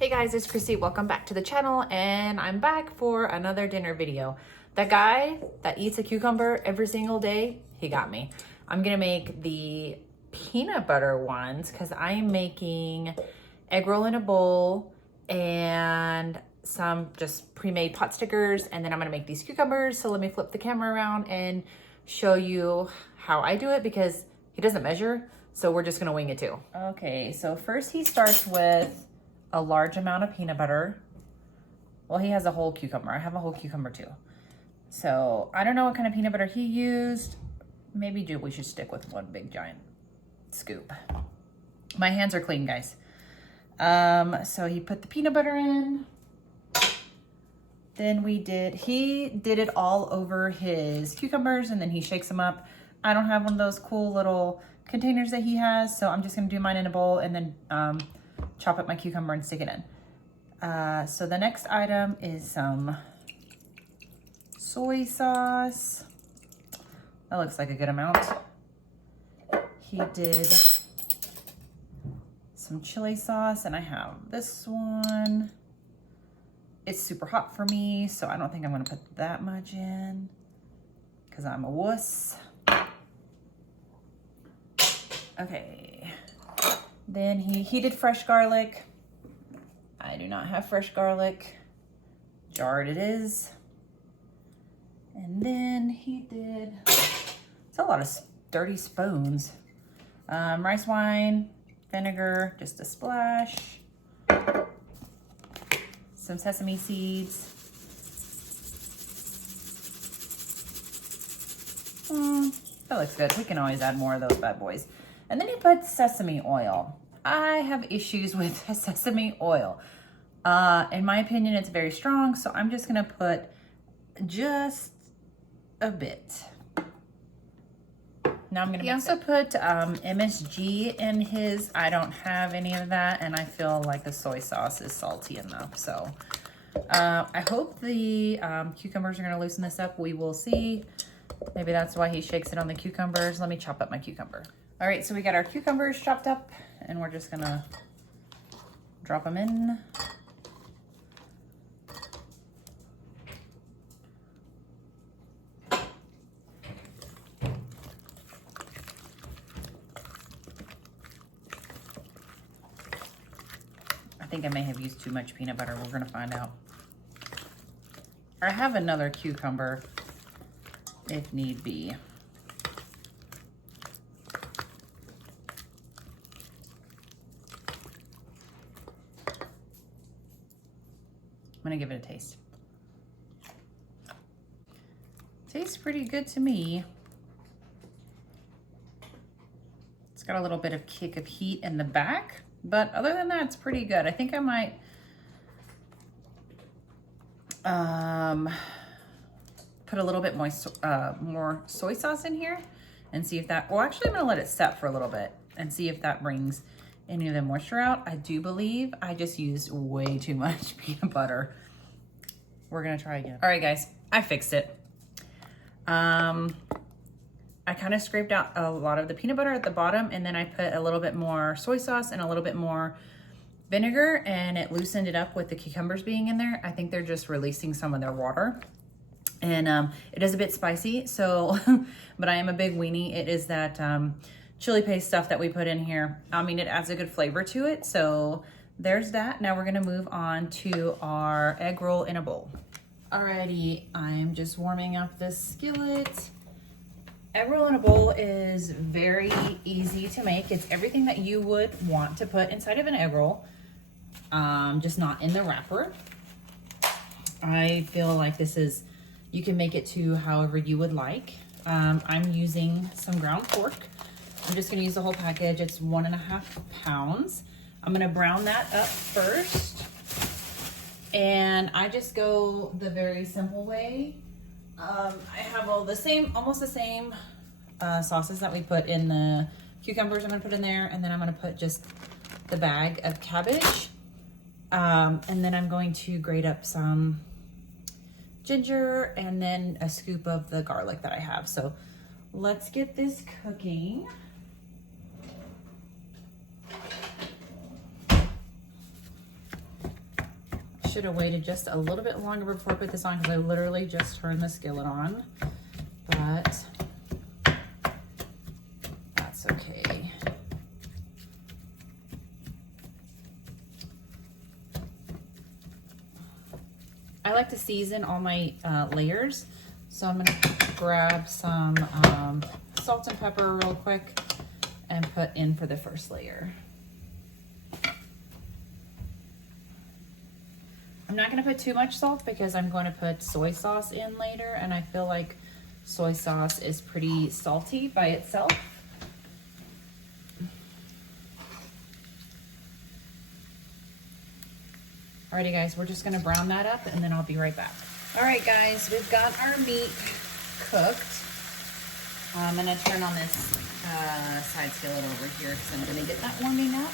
Hey guys, it's Chrissy. Welcome back to the channel, and I'm back for another dinner video. That guy that eats a cucumber every single day, he got me. I'm gonna make the peanut butter ones because I am making egg roll in a bowl and some just pre-made pot stickers, and then I'm gonna make these cucumbers. So let me flip the camera around and show you how I do it because he doesn't measure, so we're just gonna wing it too. Okay, so first he starts with a large amount of peanut butter. Well, he has a whole cucumber. I have a whole cucumber too. So I don't know what kind of peanut butter he used. Maybe we should stick with one big giant scoop. My hands are clean, guys. So he put the peanut butter in. Then he did it all over his cucumbers and then he shakes them up. I don't have one of those cool little containers that he has, so I'm just gonna do mine in a bowl and then chop up my cucumber and stick it in. So the next item is some soy sauce. That looks like a good amount. He did some chili sauce, and I have this one. It's super hot for me, so I don't think I'm gonna put that much in because I'm a wuss. Okay. Then he did fresh garlic. I do not have fresh garlic. Jarred it is. And then he did, it's a lot of dirty spoons. Rice wine, vinegar, just a splash. Some sesame seeds. That looks good. We can always add more of those bad boys. And then he put sesame oil. I have issues with sesame oil. In my opinion, it's very strong, so I'm just gonna put just a bit. Now I'm gonna He also put MSG in his. I don't have any of that, and I feel like the soy sauce is salty enough. So I hope the cucumbers are gonna loosen this up. We will see. Maybe that's why he shakes it on the cucumbers. Let me chop up my cucumber. All right, so we got our cucumbers chopped up and we're just gonna drop them in. I think I may have used too much peanut butter. We're gonna find out. I have another cucumber if need be. I'm gonna give it a taste. Tastes pretty good to me. It's got a little bit of kick of heat in the back, but other than that, it's pretty good. I think I might put a little bit more soy sauce in here and see if that, well, actually I'm gonna let it set for a little bit and see if that brings any of the moisture out. I do believe I just used way too much peanut butter. We're gonna try again. All right, guys, I fixed it. I kind of scraped out a lot of the peanut butter at the bottom, and then I put a little bit more soy sauce and a little bit more vinegar, and it loosened it up with the cucumbers being in there. I think they're just releasing some of their water. And it is a bit spicy, so, but I am a big weenie. It is that chili paste stuff that we put in here. I mean, it adds a good flavor to it. So there's that. Now we're gonna move on to our egg roll in a bowl. Alrighty, I'm just warming up this skillet. Egg roll in a bowl is very easy to make. It's everything that you would want to put inside of an egg roll, just not in the wrapper. I feel like this is, you can make it to however you would like. I'm using some ground pork. I'm just gonna use the whole package. It's 1.5 pounds. I'm gonna brown that up first. And I just go the very simple way. I have almost the same sauces that we put in the cucumbers. I'm gonna put in there, and then I'm gonna put just the bag of cabbage. And then I'm going to grate up some ginger and then a scoop of the garlic that I have. So let's get this cooking. should have waited just a little bit longer before I put this on because I literally just turned the skillet on, but that's okay. I like to season all my layers, so I'm gonna grab some salt and pepper real quick and put in for the first layer. I'm not gonna put too much salt because I'm going to put soy sauce in later, and I feel like soy sauce is pretty salty by itself. Alrighty guys, we're just gonna brown that up and then I'll be right back. All right guys, we've got our meat cooked. I'm gonna turn on this side skillet over here because I'm gonna get that warming up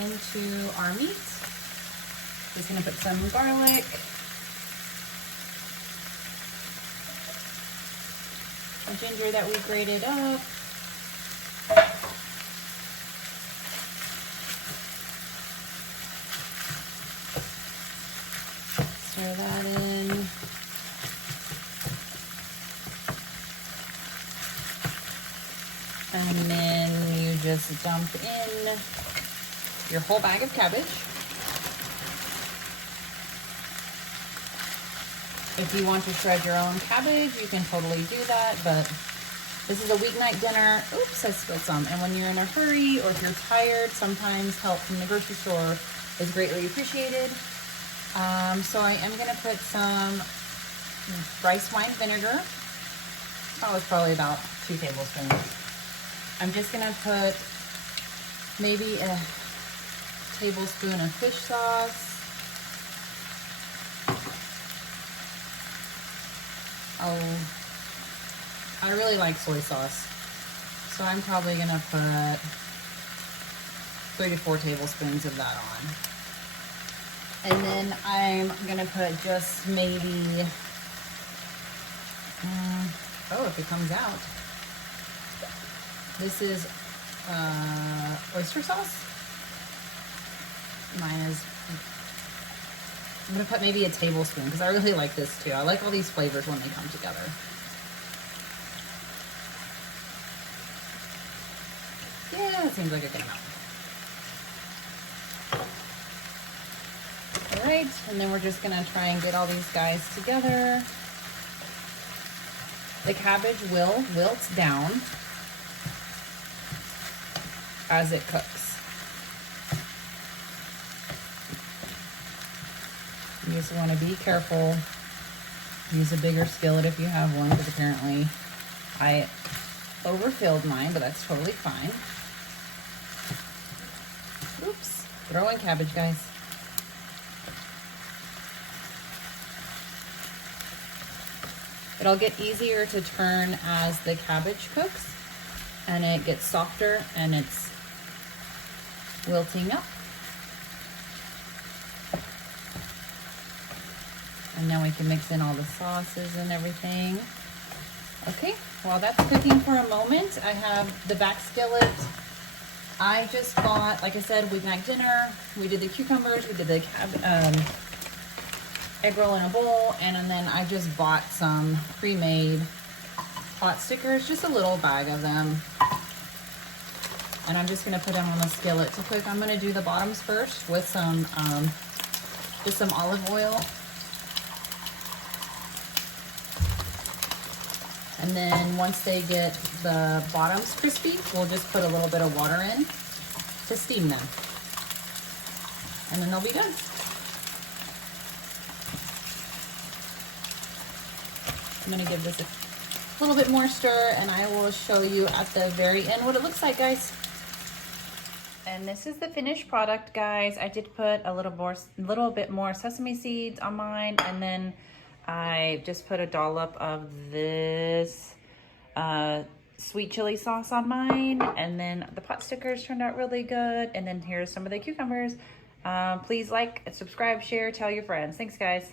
into our meat. Just gonna put some garlic, some ginger that we grated up, stir that in. And then you just dump in your whole bag of cabbage. If you want to shred your own cabbage, you can totally do that, but this is a weeknight dinner. Oops, I spilled some. And when you're in a hurry or if you're tired, sometimes help from the grocery store is greatly appreciated. So I am gonna put some rice wine vinegar. That was probably about 2 tablespoons. I'm just gonna put maybe a tablespoon of fish sauce. Oh, I really like soy sauce, so I'm probably gonna put 3 to 4 tablespoons of that on. And then I'm gonna put just maybe, oh, if it comes out. This is oyster sauce. Mine is, I'm gonna put maybe a tablespoon because I really like this too. I like all these flavors when they come together. Yeah, that seems like a good amount. All right, and then we're just gonna try and get all these guys together. The cabbage will wilt down as it cooks. You just want to be careful. Use a bigger skillet if you have one, because apparently I overfilled mine, but that's totally fine. Oops, throw in cabbage, guys. It'll get easier to turn as the cabbage cooks and it gets softer and it's wilting up. And now we can mix in all the sauces and everything. Okay, while that's cooking for a moment, I have the back skillet. I just bought, like I said, weeknight dinner. We did the cucumbers, we did the egg roll in a bowl, and then I just bought some pre-made pot stickers, just a little bag of them. And I'm just gonna put them on the skillet to cook. I'm gonna do the bottoms first with some, just some olive oil. And then once they get the bottoms crispy, we'll just put a little bit of water in to steam them. And then they'll be done. I'm gonna give this a little bit more stir and I will show you at the very end what it looks like, guys. And this is the finished product, guys. I did put a little bit more sesame seeds on mine, and then I just put a dollop of this sweet chili sauce on mine, and then the pot stickers turned out really good. And then here's some of the cucumbers. Please like, subscribe, share, tell your friends. Thanks, guys.